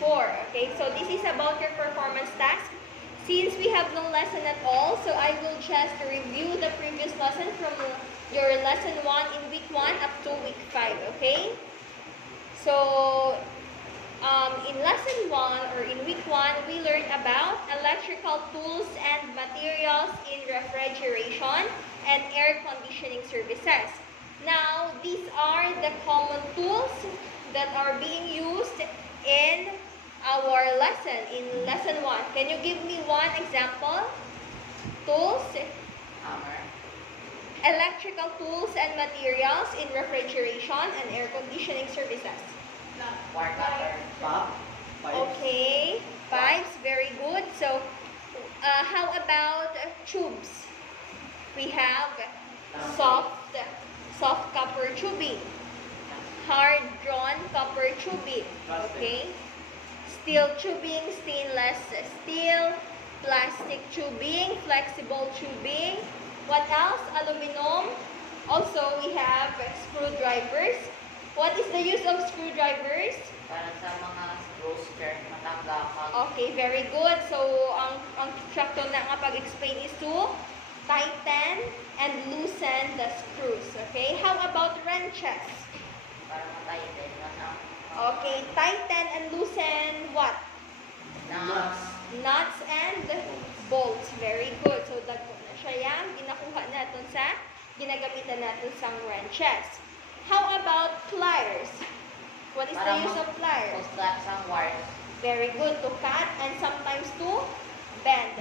4. Okay, so this is about your performance task. Since we have no lesson at all, so I will just review the previous lesson from your lesson 1 in week 1 up to week 5, okay? So, in lesson 1 or in week 1, we learned about electrical tools and materials in refrigeration and air conditioning services. Now, these are the common tools that are being used in our lesson, in lesson 1. Can you give me one example? Tools, Hammer, electrical tools and materials in refrigeration and air conditioning services. wire cutter, Pop. Okay, pipes, very good. So, how about tubes? We have soft copper tubing, hard drawn copper tubing, okay? Steel tubing, stainless steel, plastic tubing, flexible tubing. What else? Aluminum. Also, we have screwdrivers. What is the use of screwdrivers? para sa mga screws, matanggakan. Okay, very good. So, ang instructor na nga pag-explain is to tighten and loosen the screws. Okay? How about wrenches? Para matighten na Okay, tighten and loosen what? nuts. Nuts and bolts. Very good. So, dagko na siya yan. Ginakuha natin sa, ginagamitan natin sa wrenches. How about pliers? What is the use of pliers? Kuslat sa wires. Very good. To cut and sometimes to bend.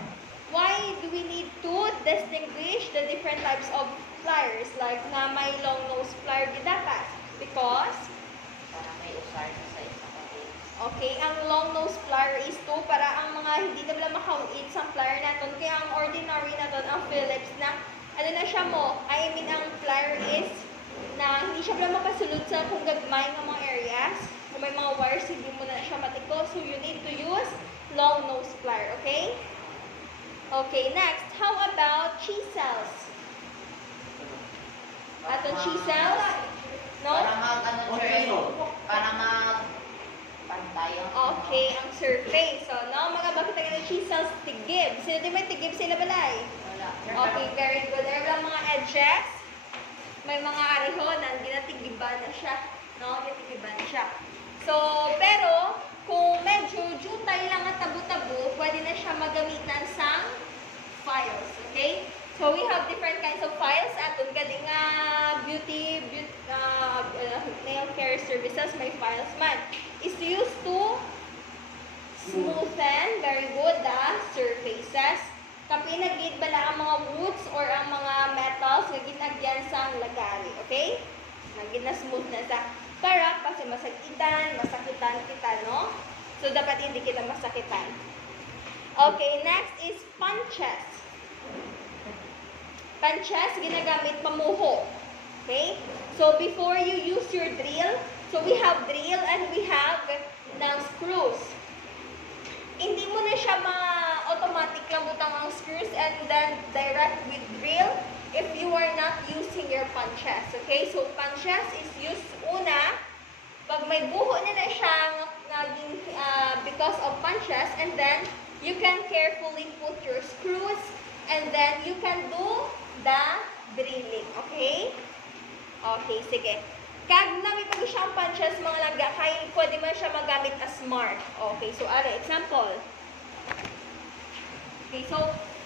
Why do we need to distinguish the different types of pliers? Like na may long nose plier dapat. Because Para may usar na sa isang kapit. okay, ang long nose plier is to para ang mga hindi na bala makauit sa plier natin. Kaya ang ordinary natin, ang Phillips na, ano na siya mo, I mean ang plier is na hindi siya bala makasulod sa kung gagmay ng mga areas. Kung may mga wires, hindi mo na siya matiko. So you need to use long nose plier, okay? Okay, next, how about chisels? Atong chisels? No? Para mag ano siya para mag pantay ang Okay, ang surface. So, no, mga bakit tayo ng chisels, tigib. Sino di may tigib sila balay? wala. Okay, very good. There lang mga edges. May mga arihonan, ginatigiban na siya. No, ginatigiban na siya. So, pero, kung medyo jutay lang at tabu-tabu, pwede na siya magamitan sa files. Okay? So, we have different kinds of files. Atong galing nga beauty nail care services, may files man. Is used to smoothen, very good, the surfaces. Kapag nagid bala ang mga woods or ang mga metals, nagid nagyan sa lagari. Okay? Nagid na smooth na sa para kasi masakitan kita, no? So, dapat hindi kita masakitan. Okay, next is punches. Punches, ginagamit pamuho. Okay? So, before you use your drill, so we have drill and we have ng screws. Hindi mo na siya automatic lang butang ang screws and then direct with drill if you are not using your punches. Okay? So, punches is used una pag may buho na siya naging because of punches, and then you can carefully put your screws and then you can do the drilling. Okay? Okay, sige. Kag na may pag siyang punches mga lagda, kaya pwede man siya magamit as smart. Okay, so are example. Okay, so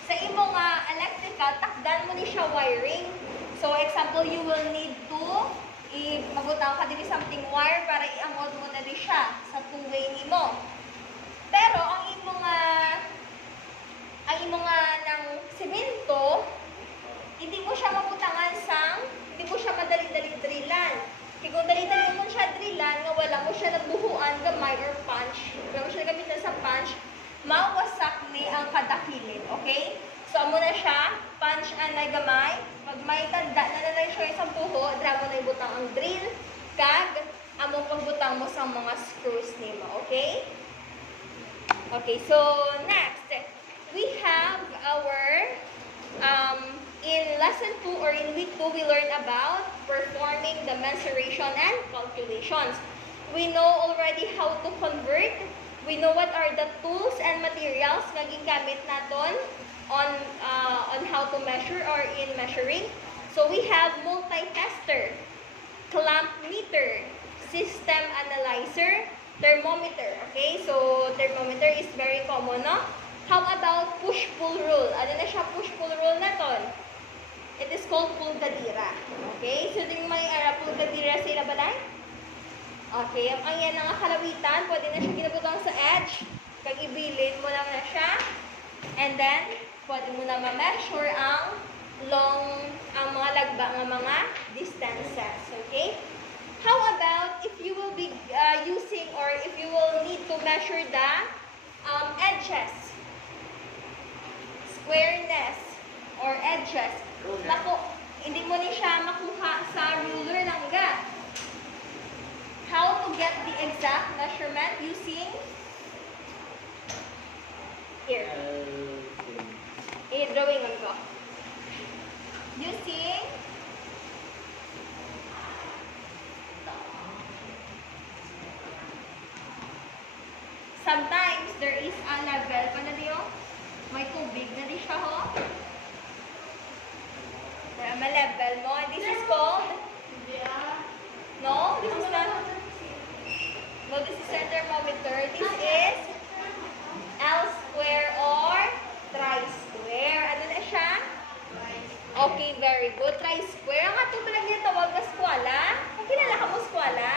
sa imong electrical, takdan mo ni siya wiring. So example, you will need to magutang ka din something wire para i-amod mo na din siya sa two-way nimo. Pero ang imong ng semento, hindi mo siya mabutangan hindi mo siya madali-dali drillan. Kaya kung dali-dali mo siya drillan, nga wala mo siya nagbuhuan, gamay or punch, wala mo siya gamitan sa punch, mawasak ni ang kadakilid, okay? So, amo na siya, punch ang nagamay, pag may tanda na siya isang buho, dra mo na ibutang ang drill, kag, amo pagbutang mo sa mga screws nimo, okay? Okay, so, next, we have our, in lesson 2 or in week 2, we learn about performing the mensuration and calculations. We know already how to convert we know what are the tools and materials nga gingamit naton on how to measure or in measuring. So we have multi-tester, clamp meter, system analyzer, thermometer. Okay, so thermometer is very common, no? How about push-pull rule? Ano na siya push-pull rule naton? It is called pulgadira. Okay, so din may pulgadira sa ilabalay. Okay, ang yan nga kalawitan, pwede na siya ginabutang sa edge. Kag ibilin mo lang na siya. And then, pwede mo na ma-measure ang mga lagba ng mga distances. Okay? How about if you will be using or if you will need to measure the edges, squareness, or edges. Hindi mo ni siya makuha sa ruler lang ga. How to get the exact measurement using here. I-drawing lang ko. Using sometimes there is a level pa na diyo. May tubig na di siya ho. May level mo. This is called no, this is not. No, this is a thermometer. This is L square or tri-square. Ano na siya? Okay, very good. Tri-square. Ang ato pala niya tawag na skwala. Ang kilala ka mo skwala?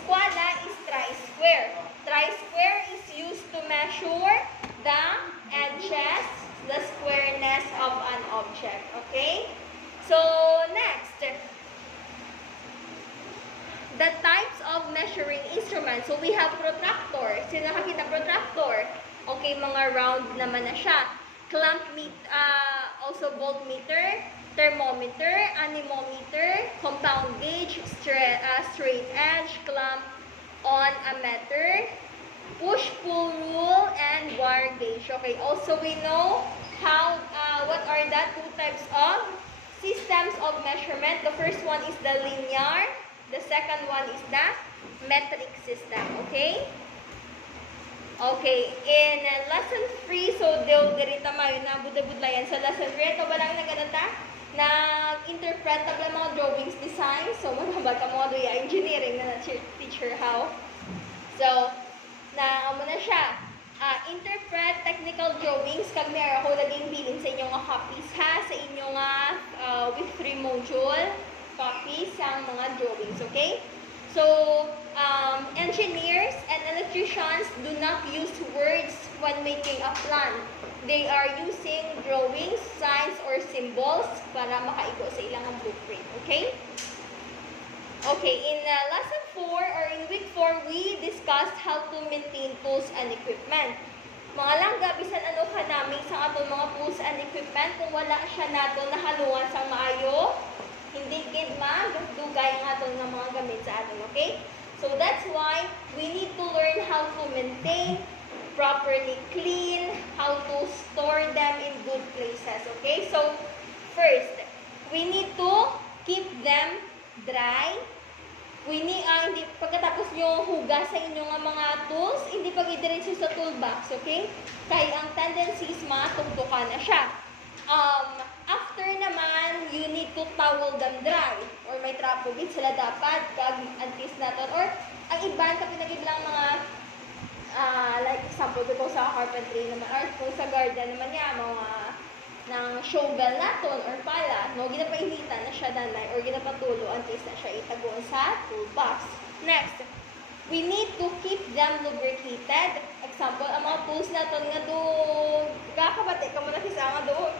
Skwala is tri-square. Tri-square is used to measure the edges, the squareness of an object. Okay? So, next. The types of measuring instruments. So, we have protractor. Sino nakakita protractor? Okay, mga round naman na siya. Clamp also voltmeter, thermometer, anemometer, compound gauge, straight edge, clamp on a meter, push-pull rule, and wire gauge. Okay, also we know what are the two types of systems of measurement. The first one is the linear. The second one is the metric system. Okay? Okay. In lesson 3, so dirita mayo na budabudlayan sa lesson 3. Ito ba lang naganata? Nag-interpret na mga drawings design. So, magabata mo doon engineering na teacher how. So, mo na siya. Interpret technical drawings. Kag may ako naging bilin sa inyong copies ha. Sa inyong with 3 module copies ang mga drawings, okay? So, engineers and electricians do not use words when making a plan. They are using drawings, signs, or symbols para makaigo sa ilang blueprint, okay? Okay, in lesson 4 or in week 4, we discussed how to maintain tools and equipment. Mga langga, bisan ano ka namin sa atong mga tools and equipment, kung wala siya nato nahalungan sa maayo, hindi gid magdugay ang aton nga mga gamit sa aton, okay? So that's why we need to learn how to maintain, properly clean, how to store them in good places, okay? So first, we need to keep them dry. We need hindi pagkatapos nyo hugas sa inyong mga tools, hindi pag idiretso sa toolbox, okay? Kaya ang tendency is matugtukan na siya. After naman, you need to towel them dry. Or may trapo gid sila dapat kag antis naton. Or ang iban kapag nagiblang mga like example ko sa carpentry naman or kung sa garden naman niya mga ng shovel naton or pala, no, ginapainitan na siya danay or ginapatulo antis na siya itagoon sa toolbox. Next, we need to keep them lubricated. Example, ang mga tools naton nga do kakabati ka mo na kisa nga do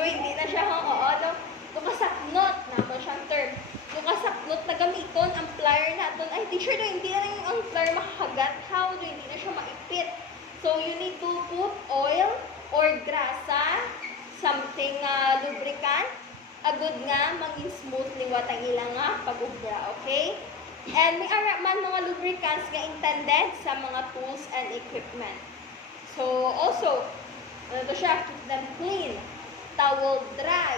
hindi na siya ano, kasapnot naman siyang term. Kasapnot na gamiton ang plier naton. Ay, teacher, hindi na rin ang plier makahagat. How? Hindi na siya maipit. So, you need to put oil or grasa, something lubricant, agud nga maging smooth liwat ang ilang pag-ubra, okay? And may man mga lubricants nga intended sa mga tools and equipment. So, also, ano to siya? Keep them clean. Towel dry,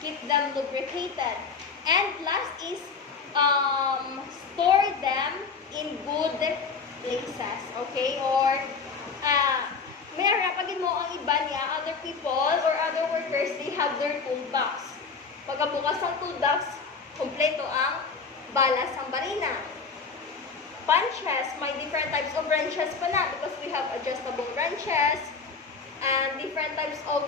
keep them lubricated, and last is store them in good places. Okay? Or, mayroon pagin mo ang iba niya, other people or other workers, they have their toolbox. Pagkabukas ng toolbox, kompleto ang balas ang barina. Punches, may different types of wrenches pa na because we have adjustable wrenches and different types of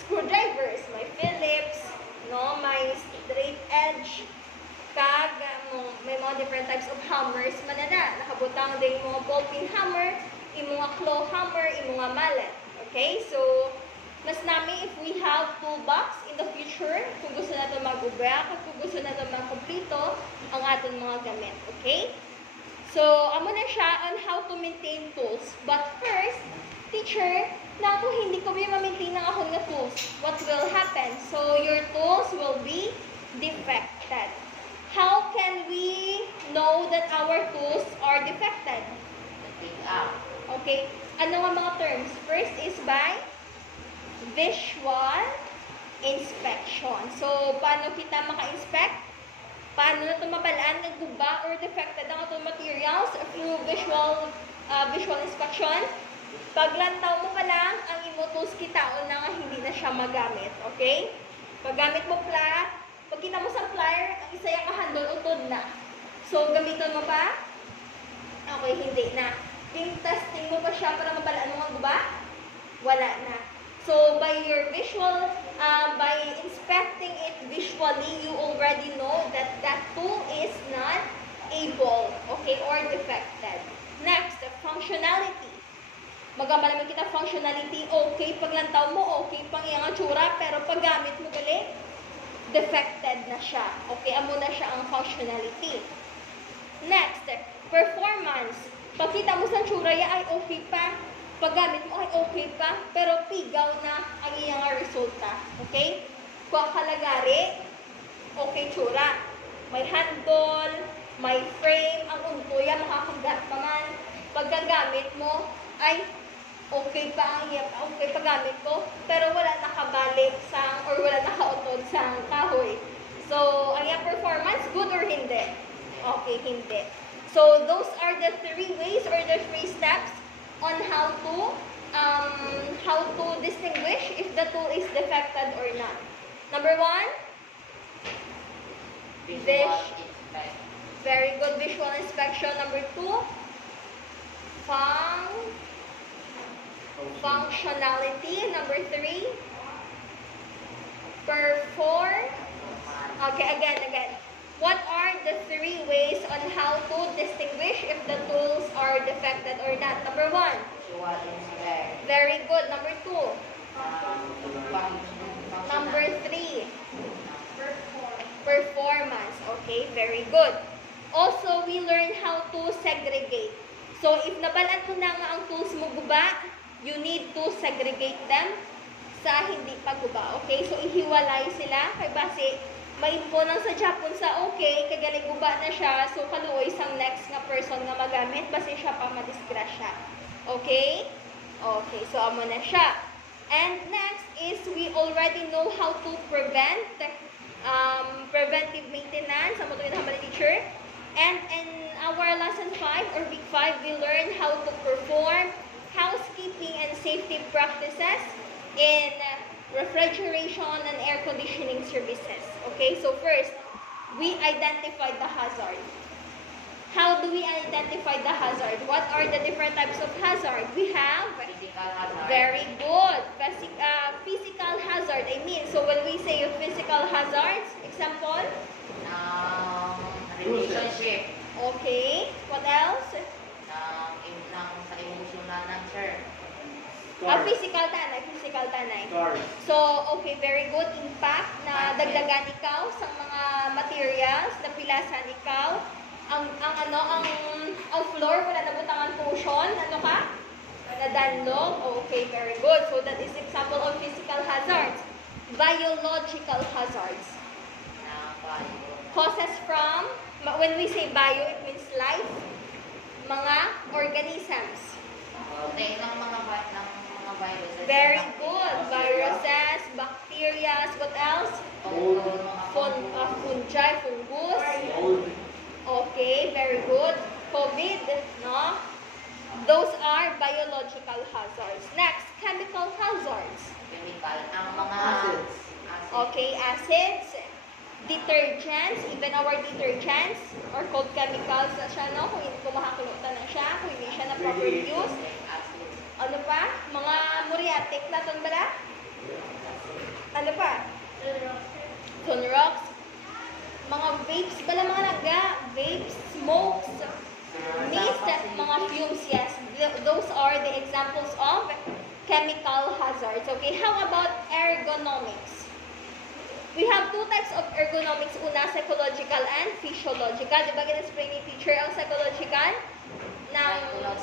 screwdrivers. May Phillips, no, may straight edge, kag, may mga different types of hammers man na. Nakabutang din mga ball peen hammer, yung mga claw hammer, yung mga mallet. Okay? So, mas namin if we have toolbox in the future, kung gusto natin mag-ubra, kung gusto natin mag-kumplito ang ating mga gamit. Okay? So, amo na siya on how to maintain tools. But first, teacher, na kung hindi ko ma-maintain ng akong na tools, what will happen? So, your tools will be defected. How can we know that our tools are defected? Okay. Ano nga mga terms? First is by visual inspection. So, paano kita maka-inspect? Paano na ito mabalaan ng guba or defected ang itong materials through visual inspection? Paglantaw mo pa lang, ang imo tools kita o na hindi na siya magamit. Okay? Paggamit mo plat, pag kita mo sa plier, ang isa yung handle utod na. So, gamiton mo pa? Okay, hindi na. Yung testing mo pa siya para mabalaan mo ang guba? Wala na. So, by your by inspecting it visually, you already know that that tool is not able, okay, or defected. Next, functionality. Magambalaman kita functionality, okay, paglantaw mo, okay, pang iyang tsura, pero paggamit mo gali, defected na siya. Okay, amo na siya ang functionality. Next, performance. Pagkita mo sa tsura, ay okay pa. Paggamit mo ay okay pa, pero pigaw na ang iyang resulta. Okay? Kung kalagari, okay tsura. May handle, may frame, ang untoya, makakagat pa man. Pagkagamit mo, ay okay pa ang iyang, okay paggamit ko, pero wala nakabalik sa, or wala nakautod sa kahoy. So, ang iyang performance, good or hindi? Okay, hindi. So, those are the three ways or the three steps on how to distinguish if the tool is defected or not. Number one, very good visual inspection. Number two, functionality. Number three, perform. Okay, again. What are the three ways on how to distinguish if the tools are defected or not? Number one. Very good. Number two. Number three. Performance. Okay, very good. Also, we learn how to segregate. So, if nabalaan mo na nga ang tools mo guba, you need to segregate them sa hindi pa guba. Okay, so ihiwalay sila kay base maimpo lang sa Japon sa okay, kagaling guba na siya, so kaluoy sang next nga person nga magamit, base siya pa madisgrasya. Okay? Okay, so amo na siya. And next is we already know how to prevent preventive maintenance, amo to yung teacher. And in our lesson 5 or week 5, we learn how to perform housekeeping and safety practices in refrigeration and air conditioning services. Okay, so first, we identified the hazard. How do we identify the hazard? What are the different types of hazard? We have Physical hazard. very good physical hazard. I mean, so when we say physical hazards, example, Relationship. okay, what else? Sa emotional ng sir. Physical tanay. Cars. So, okay, very good. Impact na dagdagan ikaw sa mga materials, na pilasan ikaw. Ang floor, wala nabutangan cushion. Ano ka? Nadanlog. Okay, very good. So, that is example of physical hazards. Biological hazards. Causes from, when we say bio, it means life, mga organisms. Ng mga viruses. Very good. Viruses, bacteria, what else? Fungi, fungus. Old. Okay, very good. COVID, no? biological hazards. Next, chemical hazards. Chemical. Ang mga Acids. Okay, acids, detergents, even our detergents are called chemicals na siya, no? Kung makakulutan na siya, kung hindi siya na properly used. Acids. Ano pa? Mga muriatic na itong bala? Ano pa? Sunrocks. Mga vapes, bala mga naga, vapes, smokes, mist, mga fumes, yes. Those are the examples of chemical hazards. Okay, how about ergonomics? We have two types of ergonomics. Una, psychological and physiological. Diba gina-explain ni teacher ang psychological? Ng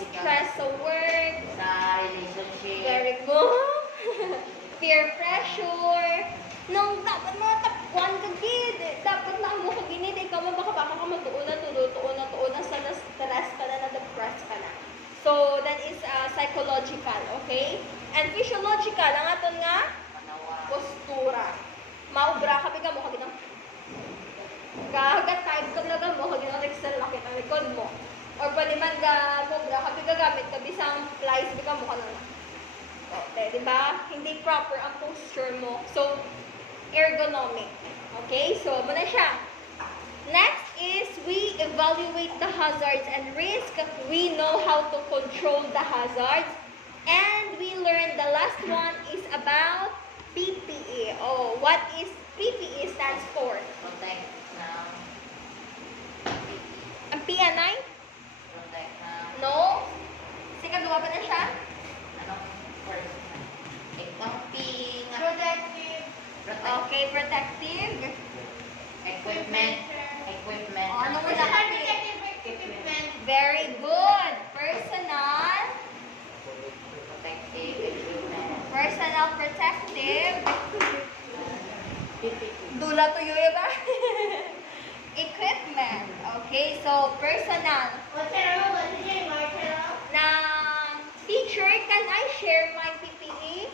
stress sa work. Sa relationship. Very good. Peer pressure. Nung dapat mga tapuan ka gid. Dapat na mo ka ginid. Ikaw mo baka ka matuon na sa stress ka na, na-depress ka na. So, that is psychological, okay? And physiological, ang aton nga, Manawa. postura. Maubra ka biga mo, kaginang type ka talaga mo, kaginang Excel lakit ang likod mo. Or pwede man ga maubra ka biga gamit ka bisang flies biga mo ka na. Okay, di ba? Hindi proper ang posture mo. So, ergonomic. Okay, so muna siya. Next is we evaluate the hazards and risk. We know how to control the hazards. And we learn the last one is about PPE. Oh, what is PPE stands for? Protect na. Ang PNI? Protect na. No? Sikaduwa pa na siya? Anong first? Itong ping. Protective. Protect. Okay, protective. Equipment. Equipment. Oh, ano mo na kami? Very good. Personal. Protective equipment. Personal protective. Dula to you ba? Equipment. Okay, so personal. Na teacher, can I share my PPE?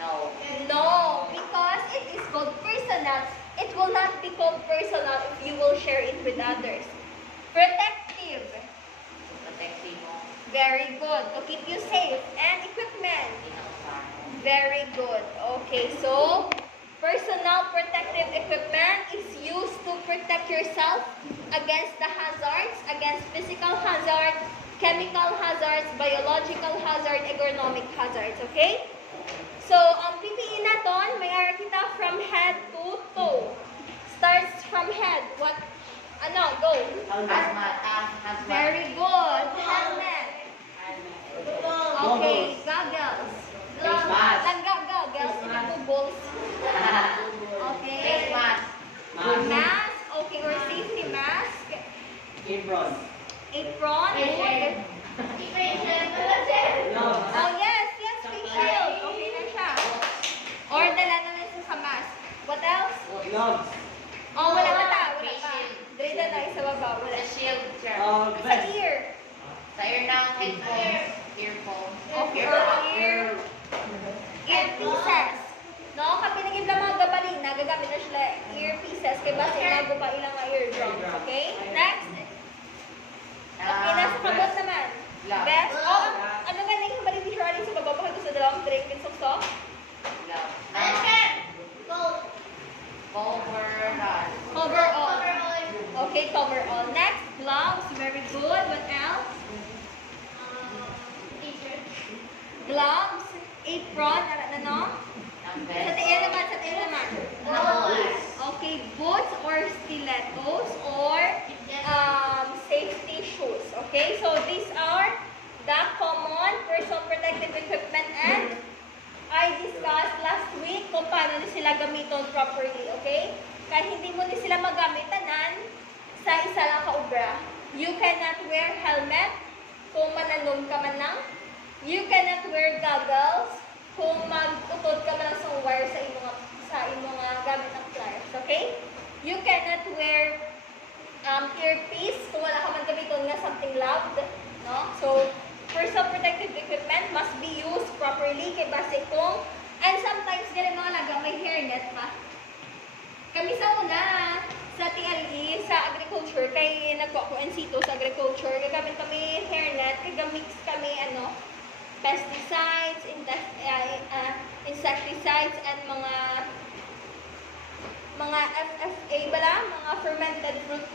No. No, because it is called personal. It will not be called personal if you will share it with others. Protective. Protective mo. Very good. To keep you safe. And equipment. Hindi na usahan mo. Very good. Okay, so personal protective equipment is used to protect yourself against the hazards, against physical hazards, chemical hazards, biological hazard, ergonomic hazards. Okay? So, ang PPE naton, may ara kita from head to toe. Starts from head. What? Ano? Go. Hazmat. Hazmat. Very good. Helmet. Okay, goggles. Face mask. Langga goggles. Goggles. Okay. Face mask. Mask. Okay, or safety mask. Apron. Apron. Good. No. Oh, yes, yes, face shield. Okay na siya. Or dala na lang siya sa mask. What else? Gloves. Oh, wala pa ta. Wala Face pa. shield. Dire na tayo sa baba. Wala. Sa shield, sir. Sa Vest. ear. Sa ear ng headphones. Earphones. Okay, or ear. Earpieces. No, kapag naging mga gabalin, nagagamit na sila earpieces. Kaya ba siya bago pa ilang eardrums. Okay? Next. Okay, nasa kabot naman. Gloves. Best. Oh, ano galing yung balin visually sa baba? Bakit gusto dalawang drink with sok-sok? Gloves. Overall. Overall. Okay, coverall. Next, gloves. Very good. What else? Gloves. Apron. Ano no? Ang Sa vest. tail naman, sa tail naman. Okay, boots or stilettos or safety shoes. Okay, so these are the common personal protective equipment and I discussed last week kung paano ni sila gamiton properly. Okay? Kahit hindi mo ni sila magamitanan sa isa lang kaubra. You cannot wear helmet kung mananom ka man lang. You cannot wear goggles kung magtutod ka man lang sa wire sa imong gamit ng pliers. Okay? You cannot wear earpiece kung wala ka man gamiton nga something loud. No? So, personal protective equipment must be used properly kay base kung and sometimes ganun mga laga may hairnet pa. Kami sa una sa TLE, sa agriculture, kay nagkuha ko NC2 sa agriculture, gagamit kami hairnet, kay gamix kami, pesticide herbicides and mga FFA bala, mga fermented fruit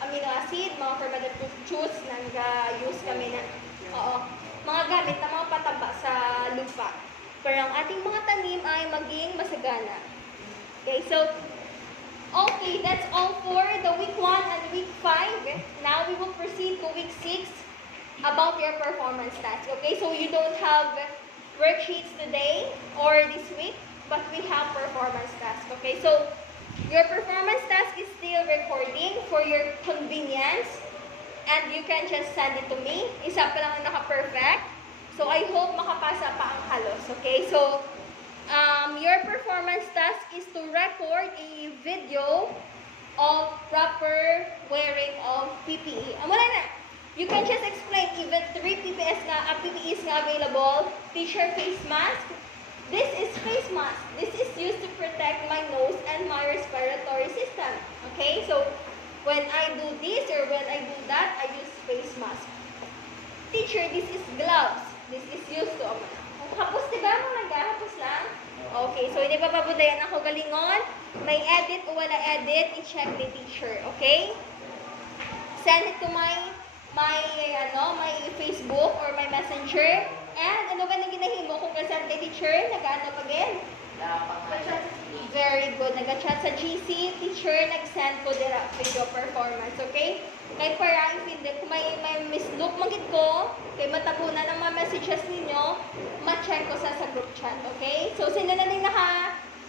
amino acid, mga fermented fruit juice na nag-use kami na. Oo. Mga gamit na mga pataba sa lupa. Para ang ating mga tanim ay maging masagana. Okay, so okay, that's all for the week 1 and week 5. Now we will proceed to week 6 about your performance task. Okay, so you don't have worksheets today or this week, but we have performance task. Okay, so your performance task is still recording for your convenience, and you can just send it to me. Isa pa lang ang naka-perfect. So I hope makapasa pa ang halos. Okay, so your performance task is to record a video of proper wearing of PPE. Wala na. You can just explain even 3 PPEs nga available. Teacher face mask. This is face mask. This is used to protect my nose and my respiratory system. Okay, so when I do this or when I do that, I use face mask. Teacher, this is gloves. This is used to hapos, diba? Mga naghahapos lang. Okay, so hindi pa pabudayan ako galingon. May edit o wala edit, i-check ni teacher. Okay? Send it to my Facebook or my messenger. And ano ba nang ginahimo kung kasal kay teacher? Nag-ano pa again? Very good. Nag-chat sa GC. Teacher, nag-send ko dira video performance. Okay? Kay para hindi kung may mislook magid ko, kay matabunan ang mga messages ninyo, ma-check ko sa group chat. Okay? So, sino na din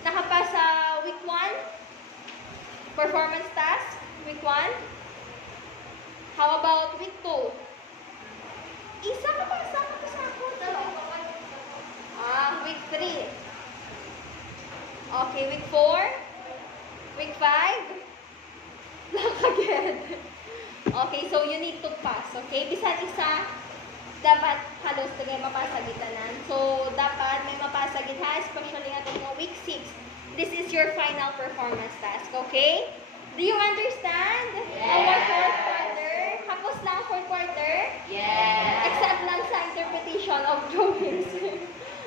nakapasa week 1? Performance task? Week 1? How about week 2? Isa ka pa sa ako. Week 3. Okay, week 4. Week 5. Look again. Okay, so you need to pass. Okay, bisan isa, dapat halos tagay mapasagitanan. So, dapat may mapasagita, especially natin yung week 6. This is your final performance task. Okay? Do you understand? Yes. Our fourth quarter. Hapos lang fourth quarter? Yes. Except lang sa interpretation of drawings.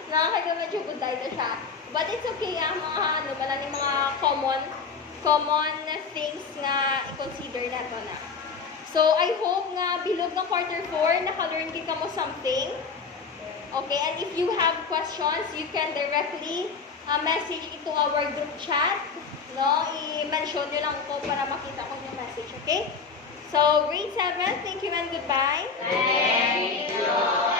Nakakaya medyo buday na siya. But it's okay, mga malaming mga common things nga i-consider na to na. So, I hope nga bilog ng quarter 4, naka-learn ka mo something. Okay, and if you have questions, you can directly message into our group chat. No, i-mention nyo lang ko para makita ko yung message, okay? So, grade 7, thank you and goodbye. Thank you.